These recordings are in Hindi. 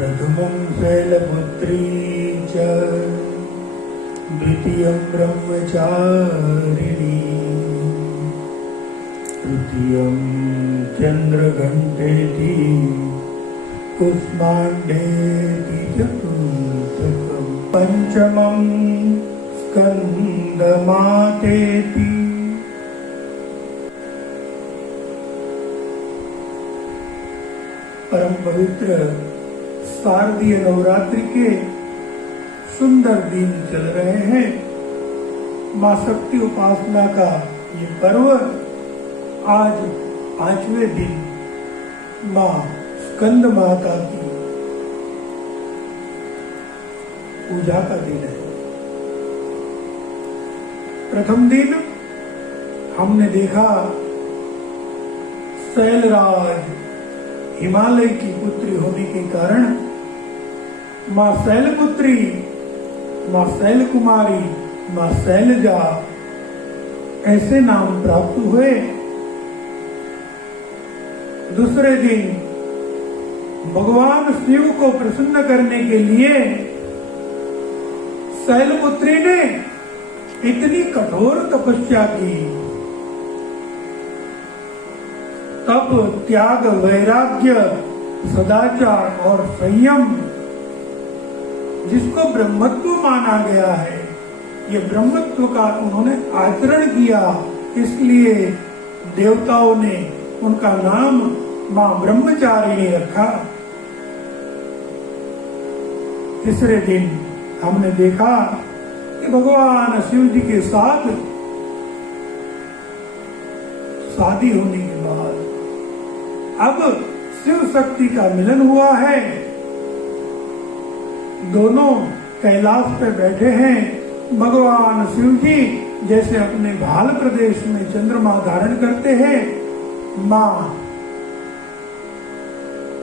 प्रथमं शैलपुत्री च द्वितीयं ब्रह्मचारिणी तृतीयं चन्द्रघण्टेति कुष्माण्डेति चतुर्थकं पञ्चमं स्कन्दमातेति परम पवित्र शारदीय नवरात्रि के सुंदर दिन चल रहे हैं। मां शक्ति उपासना का ये पर्व आज 5वें दिन मां स्कंद माता की पूजा का दिन है। प्रथम दिन हमने देखा शैलराज हिमालय की पुत्री होने के कारण मां शैलपुत्री, मां शैलकुमारी, मां शैलजा ऐसे नाम प्राप्त हुए। दूसरे दिन भगवान शिव को प्रसन्न करने के लिए शैलपुत्री ने इतनी कठोर तपस्या की, तप, त्याग, वैराग्य, सदाचार और संयम जिसको ब्रह्मत्व माना गया है, ये ब्रह्मत्व का उन्होंने आचरण किया। इसलिए देवताओं ने उनका नाम मां ब्रह्मचारिणी रखा। तीसरे दिन हमने देखा कि भगवान शिव जी के साथ शादी होने के बाद अब शिव शक्ति का मिलन हुआ है। दोनों कैलाश पे बैठे हैं। भगवान शिव जी जैसे अपने भाल प्रदेश में चंद्रमा धारण करते हैं, मां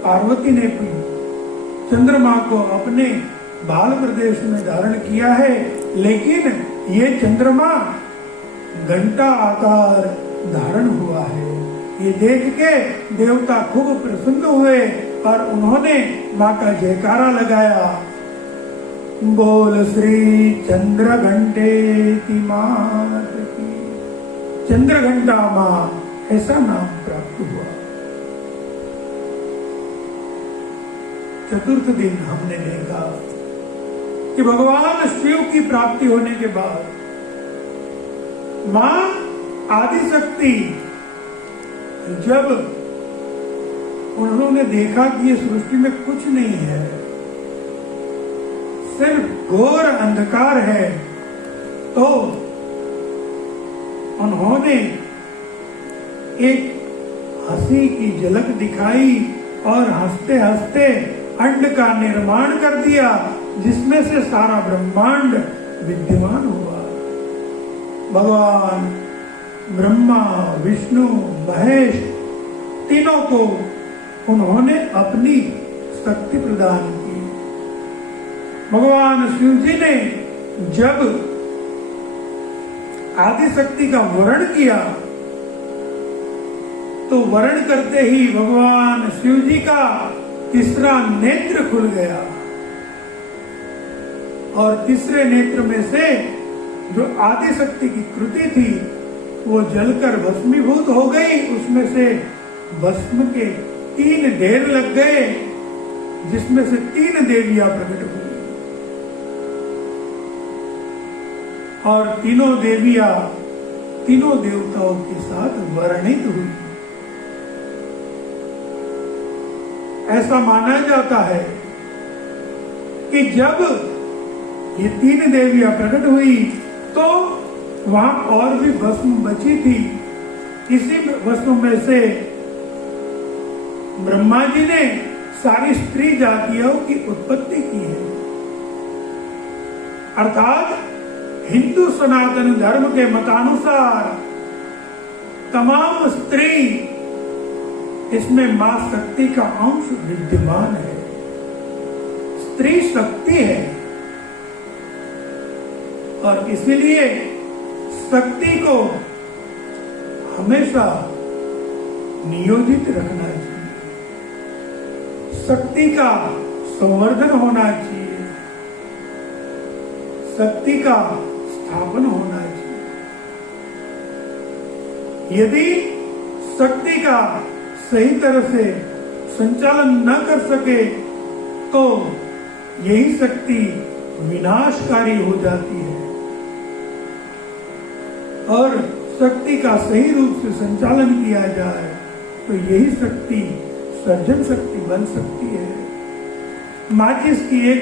पार्वती ने भी चंद्रमा को अपने भाल प्रदेश में धारण किया है। लेकिन ये चंद्रमा घंटा आकार धारण हुआ है। ये देख के देवता खूब प्रसन्न हुए और उन्होंने मां का जयकारा लगाया। बोल श्री चंद्र घंटेति मात की। चंद्र घंटा मां ऐसा नाम प्राप्त हुआ। चतुर्थ दिन हमने देखा कि भगवान शिव की प्राप्ति होने के बाद मां आदिशक्ति जब उन्होंने देखा कि ये सृष्टि में कुछ नहीं है, सिर्फ घोर अंधकार है, तो उन्होंने एक हंसी की झलक दिखाई और हंसते हंसते अंड का निर्माण कर दिया, जिसमें से सारा ब्रह्मांड विद्यमान हुआ। भगवान ब्रह्मा, विष्णु, महेश तीनों को उन्होंने अपनी शक्ति प्रदान की। भगवान शिव जी ने जब आदिशक्ति का वर्ण किया तो वर्ण करते ही भगवान शिव जी का तीसरा नेत्र खुल गया और तीसरे नेत्र में से जो आदिशक्ति की कृति थी वो जलकर भस्मीभूत हो गई। उसमें से भस्म के 3 ढेर लग गए, जिसमें से 3 देवियां प्रकट हुई और तीनों देवियां तीनों देवताओं के साथ वर्णित हुई। ऐसा माना जाता है कि जब ये 3 देवियां प्रकट हुई तो वहां और भी भस्म बची थी। इसी भस्म में से ब्रह्मा जी ने सारी स्त्री जातियों की उत्पत्ति की है। अर्थात हिंदू सनातन धर्म के मतानुसार तमाम स्त्री इसमें मां शक्ति का अंश विद्यमान है। स्त्री शक्ति है और इसीलिए शक्ति को हमेशा नियोजित रखना चाहिए। शक्ति का संवर्धन होना चाहिए, शक्ति का स्थापन होना चाहिए। यदि शक्ति का सही तरह से संचालन न कर सके तो यही शक्ति विनाशकारी हो जाती है, और शक्ति का सही रूप से संचालन किया जाए तो यही शक्ति सर्जन शक्ति बन सकती है। माचिस की एक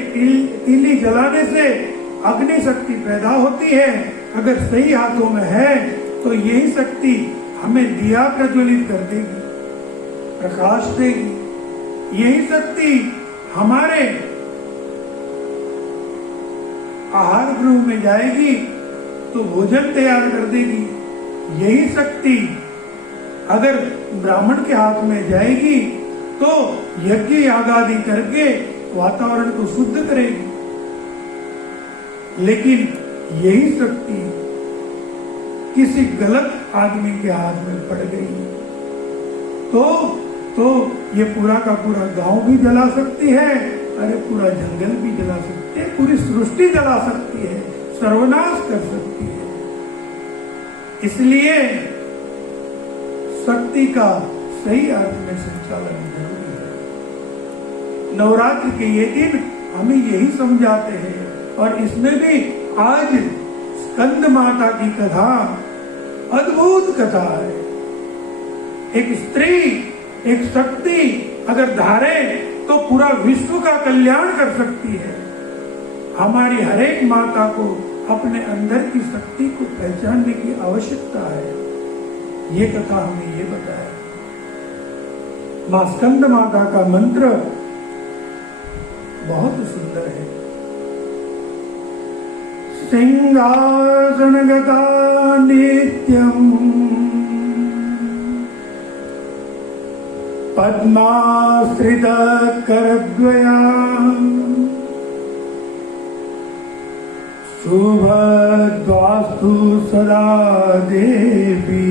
तीली जलाने से अग्नि शक्ति पैदा होती है। अगर सही हाथों में है तो यही शक्ति हमें दिया प्रज्वलित कर देगी, प्रकाश देगी। यही शक्ति हमारे आहार गृह में जाएगी तो भोजन तैयार कर देगी। यही शक्ति अगर ब्राह्मण के हाथ में जाएगी तो यज्ञ याग आदि करके वातावरण को शुद्ध करेगी। लेकिन यही शक्ति किसी गलत आदमी के हाथ में पड़ गई तो ये पूरा का पूरा गांव भी जला सकती है, अरे पूरा जंगल भी जला सकती है, पूरी सृष्टि जला सकती है, सर्वनाश कर सकती है। इसलिए शक्ति का सही अर्थ में संचालन जरूरी है। नवरात्र के ये दिन हमें यही समझाते हैं, और इसमें भी आज स्कंद माता की कथा अद्भुत कथा है। एक स्त्री, एक शक्ति अगर धारे तो पूरा विश्व का कल्याण कर सकती है। हमारी हर एक माता को अपने अंदर की शक्ति को पहचानने की आवश्यकता है। ये कथा हमें ये बताया। मां स्कंद माता का मंत्र बहुत सुंदर है। सिंहासनगता नित्यम् पद्माश्रित करद्वया शुभद्वास्तु सदा देवी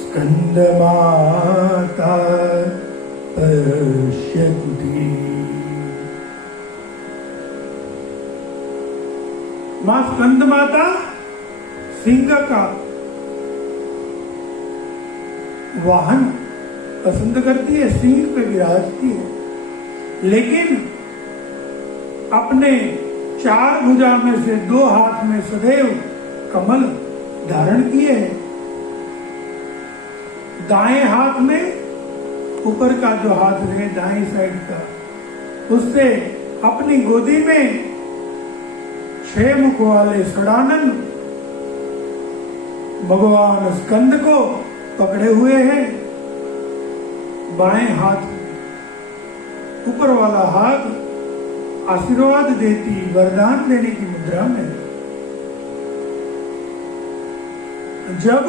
स्कंदमाता पश्यन्ति। मां स्कंद माता सिंह का वाहन पसंद करती है, सिंह पे विराजती है, लेकिन अपने 4 भुजा में से 2 हाथ में सदैव कमल धारण किए है। दाएं हाथ में ऊपर का जो हाथ है दाएं साइड का, उससे अपनी गोदी में 6 मुख वाले षडानन भगवान स्कंद को पकड़े हुए हैं। बाएं हाथ ऊपर वाला हाथ आशीर्वाद देती, वरदान देने की मुद्रा में। जब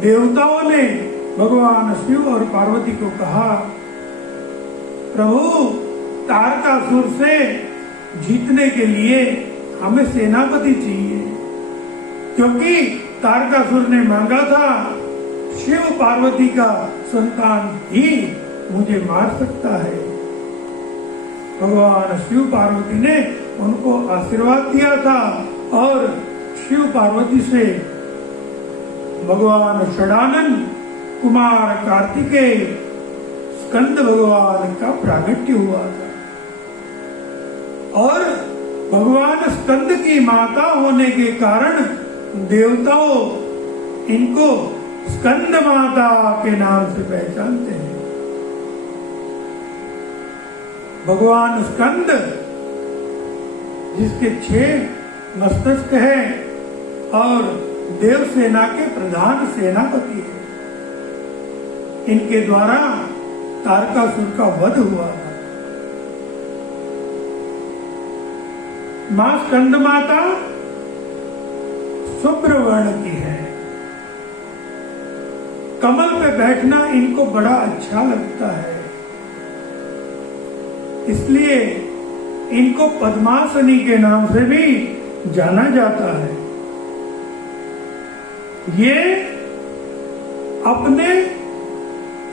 देवताओं ने भगवान शिव और पार्वती को कहा, प्रभु तारकासुर से जीतने के लिए हमें सेनापति चाहिए, क्योंकि तारकासुर ने मांगा था शिव पार्वती का संतान ही मुझे मार सकता है। भगवान शिव पार्वती ने उनको आशीर्वाद दिया था, और शिव पार्वती से भगवान षडानन कुमार कार्तिकेय स्कंद भगवान का प्रागट्य हुआ था। और भगवान स्कंद की माता होने के कारण देवताओं इनको स्कंद माता के नाम से पहचानते हैं। भगवान स्कंद जिसके 6 मस्तक है और देव सेना के प्रधान सेनापति है, इनके द्वारा तारकासुर का वध हुआ था। मां स्कंद माता शुभ्र वर्ण की है। कमल पे बैठना इनको बड़ा अच्छा लगता है, इसलिए इनको पद्मासनी के नाम से भी जाना जाता है। ये अपने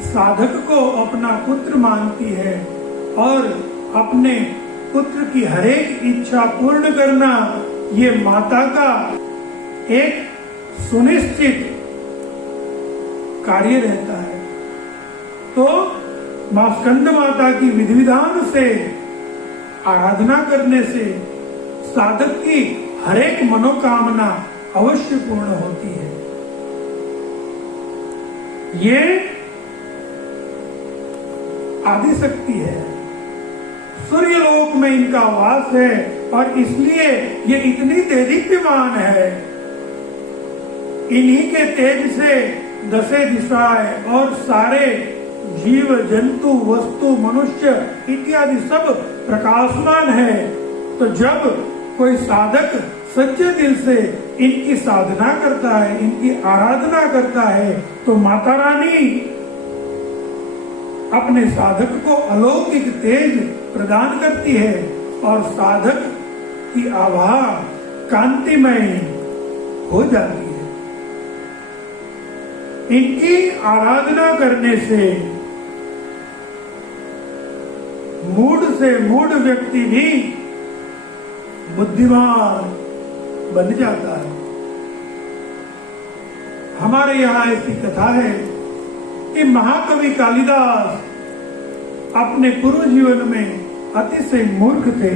साधक को अपना पुत्र मानती है और अपने पुत्र की हरेक इच्छा पूर्ण करना ये माता का एक सुनिश्चित कार्य रहता है। तो मां स्कंद माता की विधि विधान से आराधना करने से साधक की हरेक मनोकामना अवश्य पूर्ण होती है। ये आदि शक्ति है, सूर्यलोक में इनका वास है और इसलिए ये इतनी देदीप्यमान है। इन्हीं के तेज से दशे दिशाएं और सारे जीव जंतु वस्तु मनुष्य इत्यादि सब प्रकाशमान है। तो जब कोई साधक सच्चे दिल से इनकी साधना करता है, इनकी आराधना करता है, तो माता रानी अपने साधक को अलौकिक तेज प्रदान करती है और साधक की आभा कांतिमय हो जाती है। इनकी आराधना करने से मूढ़ व्यक्ति भी बुद्धिमान बन जाता है। हमारे यहाँ ऐसी कथा है कि महाकवि कालिदास अपने पूर्व जीवन में अतिशय मूर्ख थे।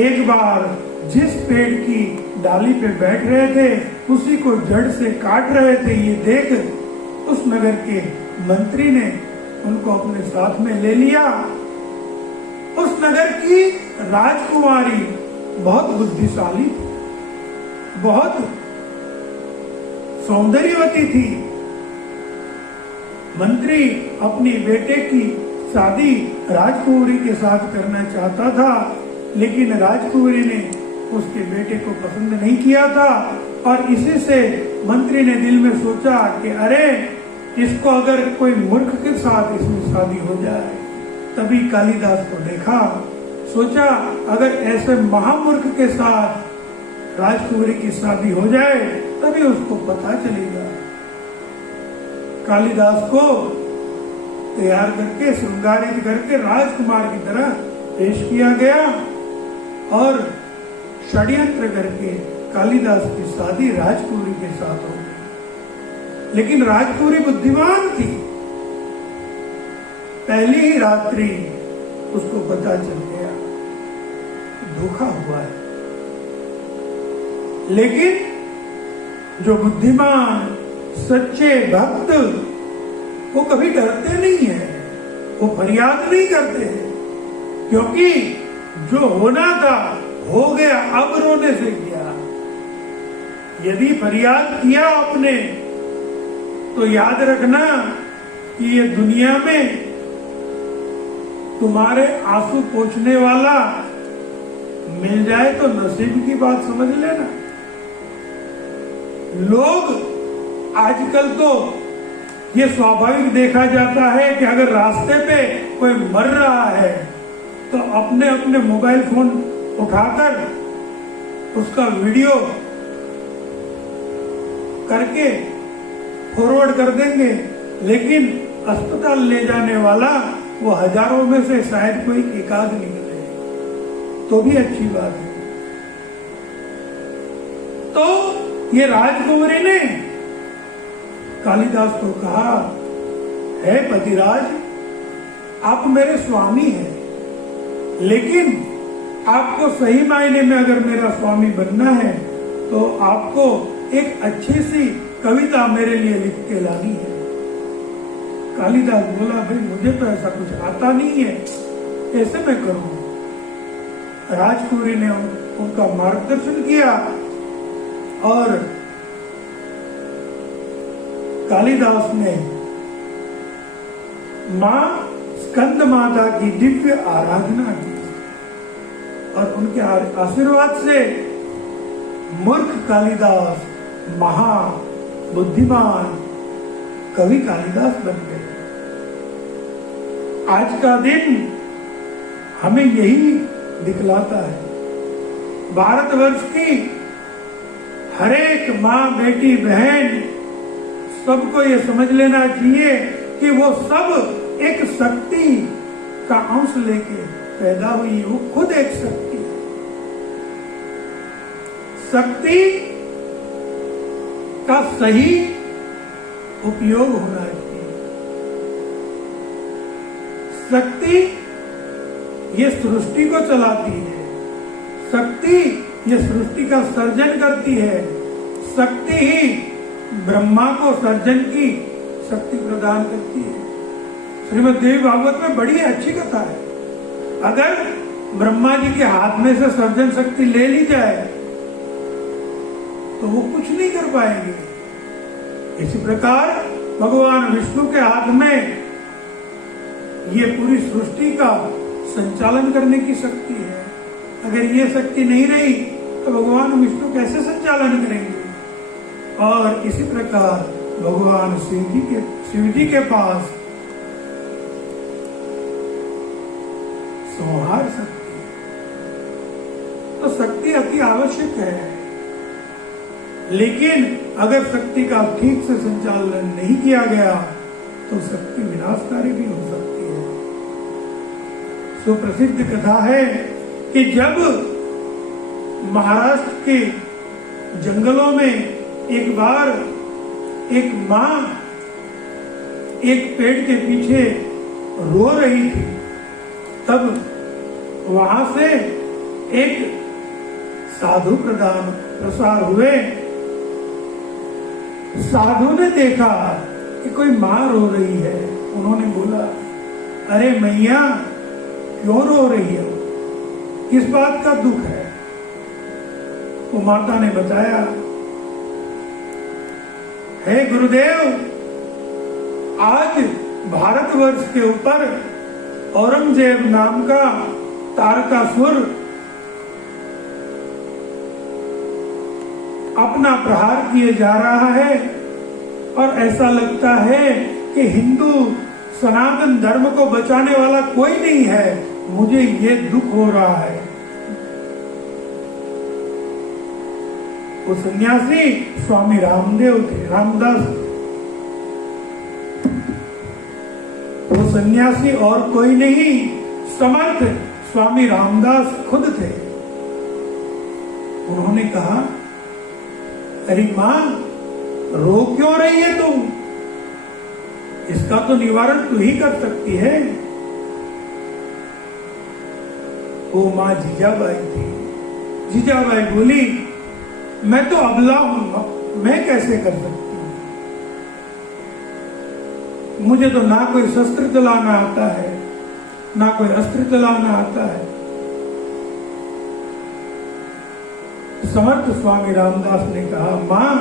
एक बार जिस पेड़ की डाली पे बैठ रहे थे उसी को जड़ से काट रहे थे। ये देख उस नगर के मंत्री ने उनको अपने साथ में ले लिया। उस नगर की राजकुमारी बहुत बुद्धिशाली थी, बहुत सौंदर्यवती थी। मंत्री अपनी बेटे की शादी राजकुमारी के साथ करना चाहता था, लेकिन राजकुमारी ने उसके बेटे को पसंद नहीं किया था और इसी से मंत्री ने दिल में सोचा कि अरे इसको अगर कोई मूर्ख के साथ इसमें शादी हो जाए। तभी कालिदास को देखा, सोचा अगर ऐसे महामूर्ख के साथ राजकुमारी की शादी हो जाए तभी उसको पता चलेगा। कालिदास को तैयार करके श्रृंगारित करके राजकुमार की तरह पेश किया गया और षड्यंत्र करके कालिदास की शादी राजकुमारी के साथ हो गई। लेकिन राजकुमारी बुद्धिमान थी। पहली ही रात्रि उसको पता चल गया धोखा हुआ है। लेकिन जो बुद्धिमान सच्चे भक्त वो कभी डरते नहीं है, वो फरियाद नहीं करते हैं, क्योंकि जो होना था हो गया, अब रोने से क्या। यदि फरियाद किया आपने तो याद रखना कि ये दुनिया में तुम्हारे आंसू पोंछने वाला मिल जाए तो नसीब की बात समझ लेना। लोग आजकल तो ये स्वाभाविक देखा जाता है कि अगर रास्ते पे कोई मर रहा है तो अपने अपने मोबाइल फोन उठाकर उसका वीडियो करके फॉरवर्ड कर देंगे, लेकिन अस्पताल ले जाने वाला वो हजारों में से शायद कोई एकाध निकले, तो भी अच्छी बात है। तो ये राजकुमारी ने कालिदास को कहा, है पतिराज, आप मेरे स्वामी हैं, लेकिन आपको सही मायने में अगर मेरा स्वामी बनना है तो आपको एक अच्छी सी कविता मेरे लिए लिख के लानी है। कालिदास बोला, भाई मुझे तो ऐसा कुछ आता नहीं है, कैसे मैं करूं। राजकुमारी ने उनका मार्गदर्शन किया और कालिदास ने मां स्कंद माता की दिव्य आराधना की और उनके आशीर्वाद से मूर्ख कालिदास महा बुद्धिमान कवि कालिदास बन गए। आज का दिन हमें यही दिखलाता है। भारतवर्ष की हरेक माँ बेटी बहन सबको ये समझ लेना चाहिए कि वो सब एक शक्ति का अंश लेके पैदा हुई है। वो खुद एक शक्ति है। शक्ति का सही उपयोग होना चाहिए। शक्ति ये सृष्टि को चलाती है। शक्ति ये सृष्टि का सर्जन करती है। शक्ति ही ब्रह्मा को सर्जन की शक्ति प्रदान करती है। श्रीमद् देवी भागवत में बड़ी अच्छी कथा है। अगर ब्रह्मा जी के हाथ में से सर्जन शक्ति ले ली जाए तो वो कुछ नहीं कर पाएंगे। इसी प्रकार भगवान विष्णु के हाथ में ये पूरी सृष्टि का संचालन करने की शक्ति है। अगर ये शक्ति नहीं रही तो भगवान विष्णु कैसे संचालन करेंगे। और इसी प्रकार भगवान शिव जी के पास संहार शक्ति, तो शक्ति अति आवश्यक है। लेकिन अगर शक्ति का ठीक से संचालन नहीं किया गया तो शक्ति विनाशकारी भी हो सकती है। सुप्रसिद्ध कथा है कि जब महाराष्ट्र के जंगलों में एक बार एक मां एक पेड़ के पीछे रो रही थी, तब वहां से एक साधु प्रसार हुए। साधु ने देखा कि कोई मां रो रही है। उन्होंने बोला, अरे मैया क्यों रो रही है, किस बात का दुख है। तो माता ने बताया, हे गुरुदेव, आज भारतवर्ष के ऊपर औरंगजेब नाम का तारकासुर अपना प्रहार किए जा रहा है और ऐसा लगता है कि हिंदू सनातन धर्म को बचाने वाला कोई नहीं है। मुझे ये दुख हो रहा है। वो सन्यासी स्वामी रामदेव थे, रामदास। वो सन्यासी और कोई नहीं, समर्थ स्वामी रामदास खुद थे। उन्होंने कहा, अरे मां, रो क्यों रही है तुम? इसका तो निवारण तू ही कर सकती है। वो मां जीजाबाई थी। जीजाबाई बोली, मैं तो अबला हूं, मैं कैसे कर सकती हूं? मुझे तो ना कोई शस्त्र चलाना आता है, ना कोई अस्त्र चलाना आता है। समर्थ स्वामी रामदास ने कहा, मां,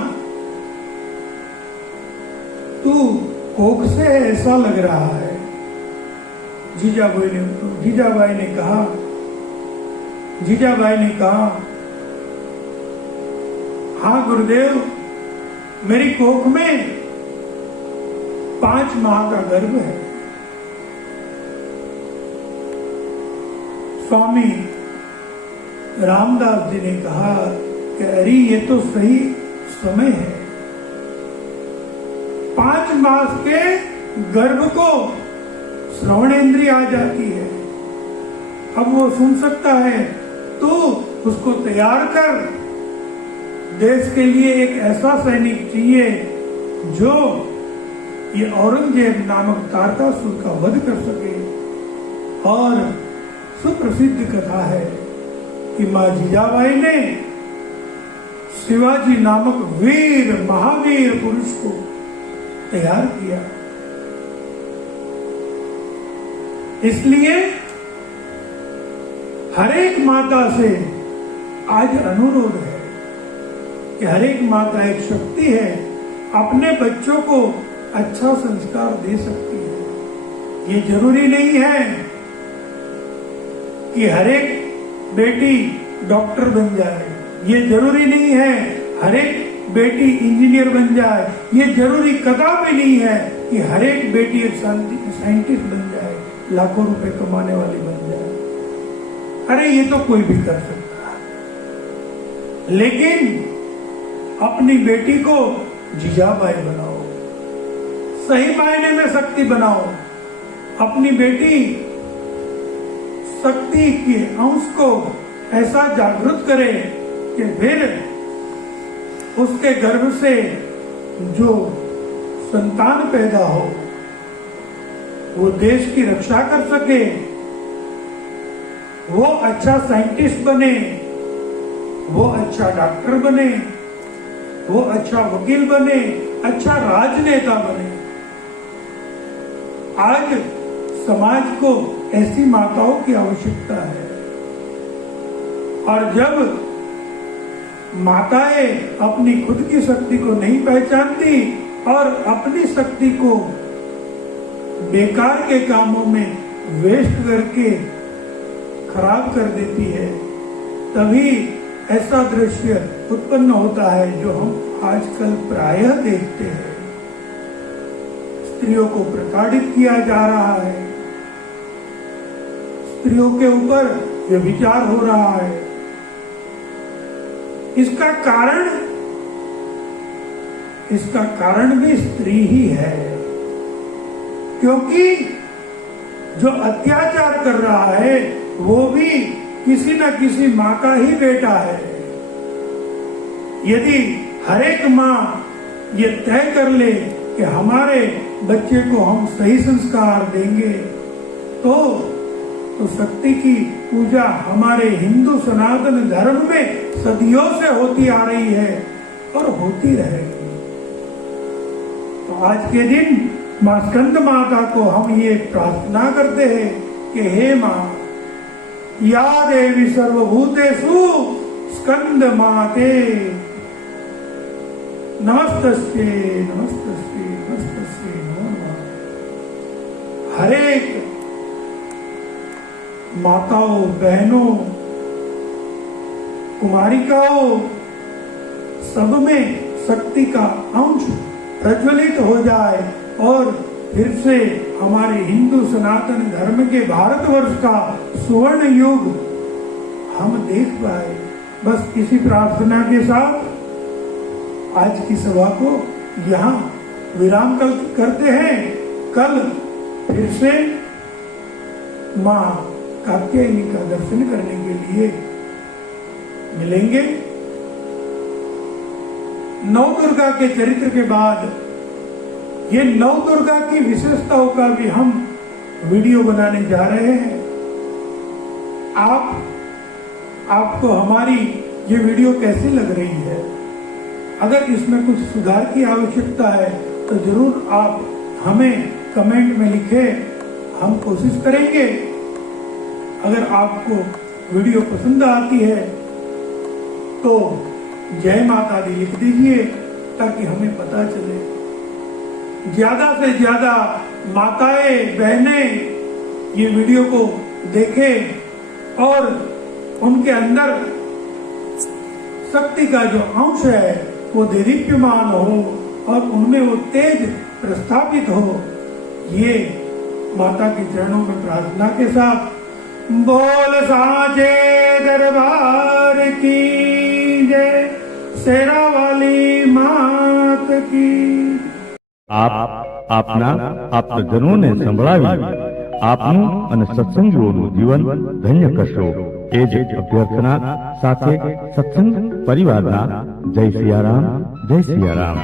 तू कोख से ऐसा लग रहा है। जीजाबाई ने कहा, हाँ गुरुदेव, मेरी कोख में 5 माह का गर्भ है। स्वामी रामदास जी ने कहा कि अरे ये तो सही समय है। 5 मास के गर्भ को श्रवणेंद्रिय आ जाती है, अब वो सुन सकता है। तो उसको तैयार कर, देश के लिए एक ऐसा सैनिक चाहिए जो ये औरंगजेब नामक तारकासुर का वध कर सके। और सुप्रसिद्ध कथा है कि मां जीजाबाई ने शिवाजी नामक वीर महावीर पुरुष को तैयार किया। इसलिए हर एक माता से आज अनुरोध है कि हर एक माता एक शक्ति है, अपने बच्चों को अच्छा संस्कार दे सकती है। ये जरूरी नहीं है कि हर एक बेटी डॉक्टर बन जाए, ये जरूरी नहीं है हर एक बेटी इंजीनियर बन जाए, ये जरूरी कदापि नहीं है कि हर एक बेटी एक साइंटिस्ट बन जाए, लाखों रुपए कमाने वाली बन जाए। अरे ये तो कोई भी कर सकता है, लेकिन अपनी बेटी को जीजाबाई बनाओ, सही मायने में शक्ति बनाओ। अपनी बेटी शक्ति के अंश को ऐसा जागृत करे कि फिर उसके गर्भ से जो संतान पैदा हो वो देश की रक्षा कर सके, वो अच्छा साइंटिस्ट बने, वो अच्छा डॉक्टर बने, वो अच्छा वकील बने, अच्छा राजनेता बने। आज समाज को ऐसी माताओं की आवश्यकता है। और जब माताएं अपनी खुद की शक्ति को नहीं पहचानती और अपनी शक्ति को बेकार के कामों में वेस्ट करके खराब कर देती है, तभी ऐसा दृश्य उत्पन्न होता है जो हम आजकल प्रायः देखते हैं। स्त्रियों को प्रताड़ित किया जा रहा है, स्त्रियों के ऊपर व्यभिचार हो रहा है। इसका कारण भी स्त्री ही है, क्योंकि जो अत्याचार कर रहा है वो भी किसी न किसी माँ का ही बेटा है। यदि हर एक माँ ये तय कर ले कि हमारे बच्चे को हम सही संस्कार देंगे, तो शक्ति की पूजा हमारे हिंदू सनातन धर्म में सदियों से होती आ रही है और होती रहेगी। तो आज के दिन माँ स्कंद माता को हम ये प्रार्थना करते हैं कि हे माँ, या देवी सर्वभूतेषु स्कंद माते नमस्तस्ते नमस्तस्ते नमस्तस्ते नमो नमः। हरेक माताओं, बहनों, कुमारिकाओं, सब में शक्ति का अंश प्रज्वलित हो जाए और फिर से हमारे हिंदू सनातन धर्म के भारतवर्ष का सुवर्ण युग हम देख पाए। बस इसी प्रार्थना के साथ आज की सभा को यहाँ विराम करते हैं। कल फिर से माँ कात्यायनी का दर्शन करने के लिए मिलेंगे। नौ दुर्गा के चरित्र के बाद ये नौ दुर्गा की विशेषताओं का भी हम वीडियो बनाने जा रहे हैं। आपको हमारी ये वीडियो कैसी लग रही है? अगर इसमें कुछ सुधार की आवश्यकता है तो जरूर आप हमें कमेंट में लिखें, हम कोशिश करेंगे। अगर आपको वीडियो पसंद आती है तो जय माता दी लिख दीजिए ताकि हमें पता चले। ज्यादा से ज्यादा माताएं, बहनें ये वीडियो को देखें और उनके अंदर शक्ति का जो अंश है वो देदीप्यमान हो और उनमें वो तेज प्रस्थापित हो। ये माता के चरणों में प्रार्थना के साथ बोल साचे दरबार की जय, शेरा वाली मात की। આપના આપ્તજનોને સંભળાવી આપનું અને સત્સંગીઓનું જીવન ધન્ય કરશો એ જ અભ્યર્થના સાથે સત્સંગ પરિવારના જય સિયારામ, જય સિયારામ।